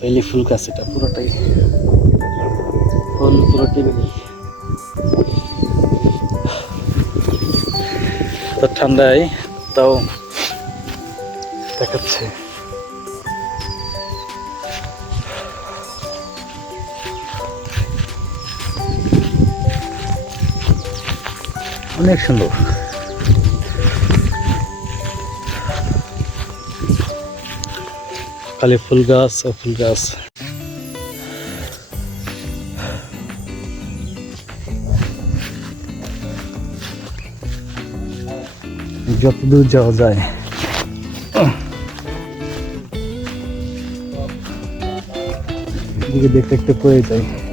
বেলি ফুল গাছ এটা পুরোটাই ফুল পুরোটাই বেলি তো ঠান্ডায় তাও দেখাচ্ছে। অনেক সুন্দর। খালি ফুল গাছ আর ফুল গাছ যত দূর যাওয়া যায় এদিকে দেখতে দেখতে পড়ে যাই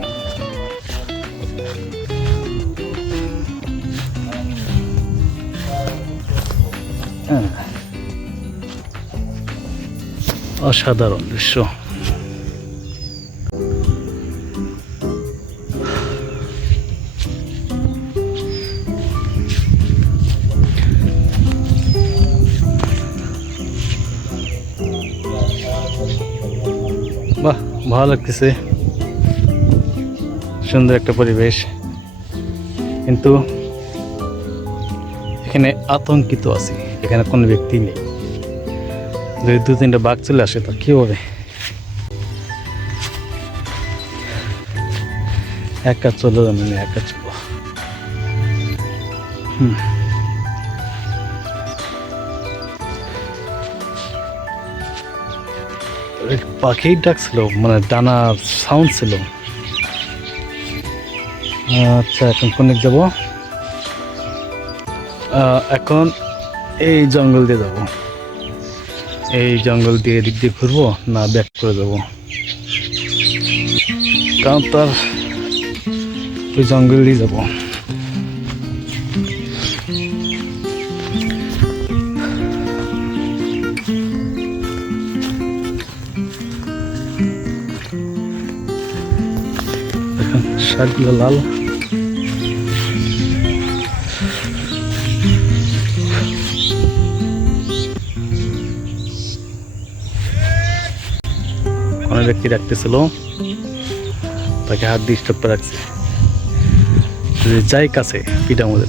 অসাধারণ দৃশ্য। বাহ, ভালো লাগতেছে। সুন্দর একটা পরিবেশ। কিন্তু এখানে আতঙ্কিত আছি, এখানে কোনো ব্যক্তি নেই। যদি দু তিনটা বাঘ চলে আসে, তা কি হবে? একা চলো মানে একা চলো হুম। এক পাখির ডাক ছিল মানে ডানার সাউন্ড ছিল। আচ্ছা এখন কোন দিক যাব? এখন এই জঙ্গল দিয়ে যাব। এই জঙ্গল দিয়ে এদিক দিয়ে ঘুরবো, না ব্যাক করে যাব। কারণ তার ওই জঙ্গল দিয়ে যাব। শাকগুলো লাল। ব্যক্তি রাখতেছিল। তাকে হাত দিয়ে স্টপ করে রাখছে। যাই কাছে, পিঠা মধ্যে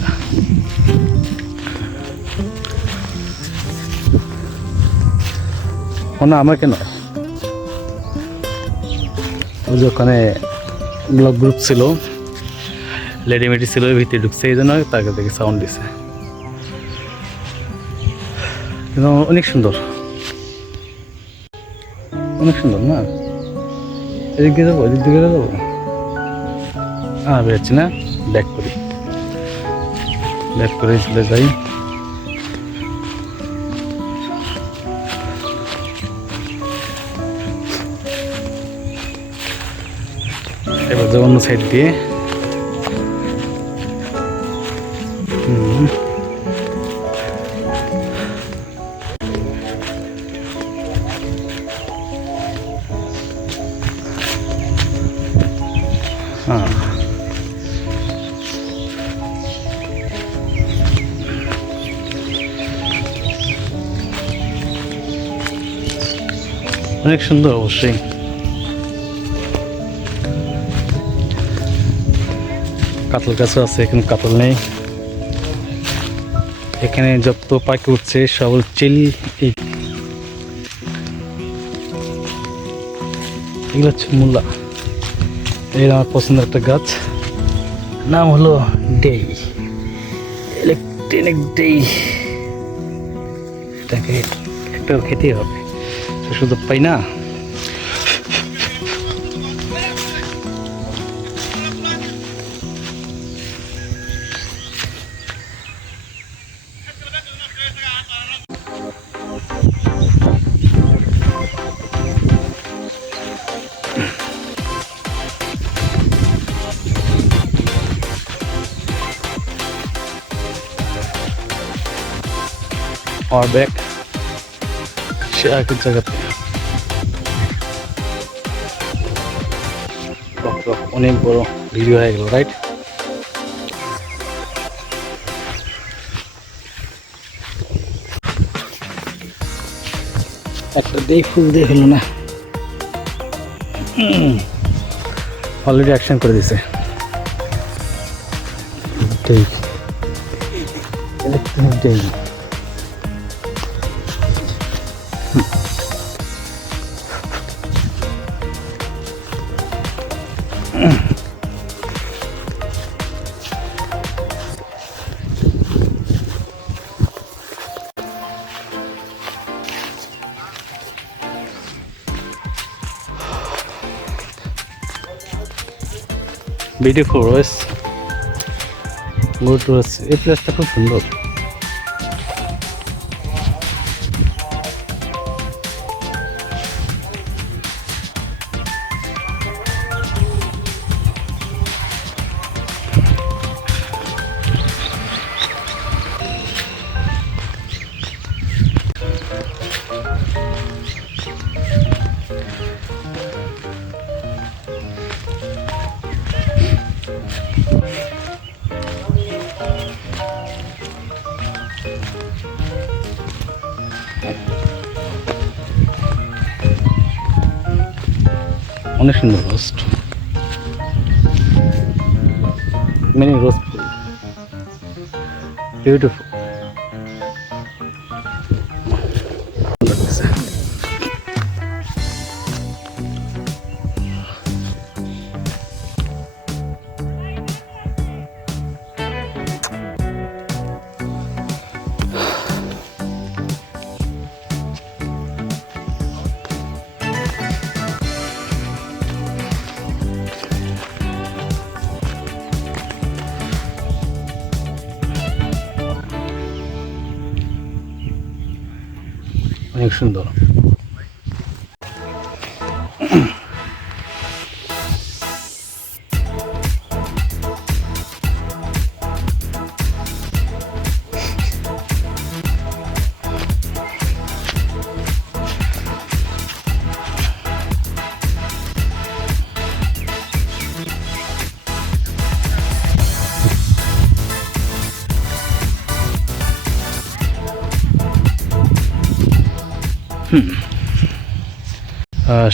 না, আমার কেন? ওই যে ওখানে ব্লক গ্রুপ ছিল লেডিমেডি ছিল ওই ভিতরে ঢুকছে, এই জন্য তাকে দেখে সাউন্ড দিছে। অনেক সুন্দর। অনেক সুন্দর না? এদিক যাব, এদিক দিকে যাব? হ্যাঁ বেরোচ্ছি না। ব্যাক করি। ব্যাক করে চলে যাই। এবার অন্য সাইড দিয়ে। হ্যাঁ। অনেক সুন্দর অবশ্যই। কাতল গাছও আছে, এখানে কাতল নেই। এখানে যত পাখি উঠছে, সব চিল এগুলো হচ্ছে মূলা। এই আমার পছন্দের একটা গাছ। নাম হলো ডেই। ইলেকট্রনিক ডেই। এটাকে একটা খেতেই হবে। শুধু পাই না। সে আগের জায়গাতে বাপ রে বাপ, অনেক বড় ভিডিও হয়ে গেল রাইট একটা দেই ফুল দিয়ে হলো না। অলরেডি অ্যাকশন করে দিছে। ঠিক বিউটিফুল রয়েস গুড রয়েস এই প্লেসটা খুব সুন্দর। অনেক সুন্দর রোস্ট মিনি রোস্ট বিউটিফুল অনেক সুন্দর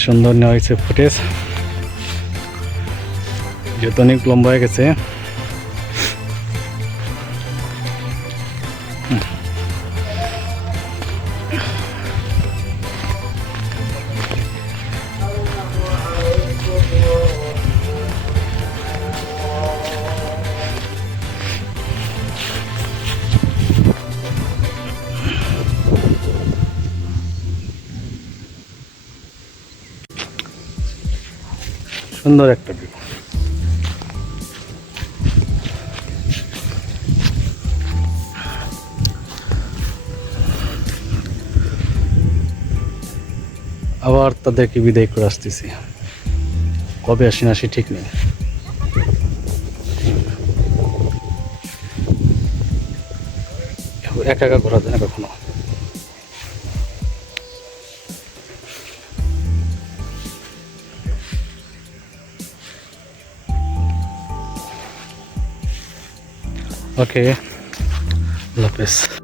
সুন্দর নেওয়া হয়েছে ফুটেজ যেহেতু অনেক লম্বা হয়ে গেছে। সুন্দর একটা ভিউ আবার তাদেরকে বিদায় করে আসতেছি। কবে আসি না ঠিক নেই। একা একা ঘোরা যায় না কখনো। ওকে আল্লাহ হাফেজ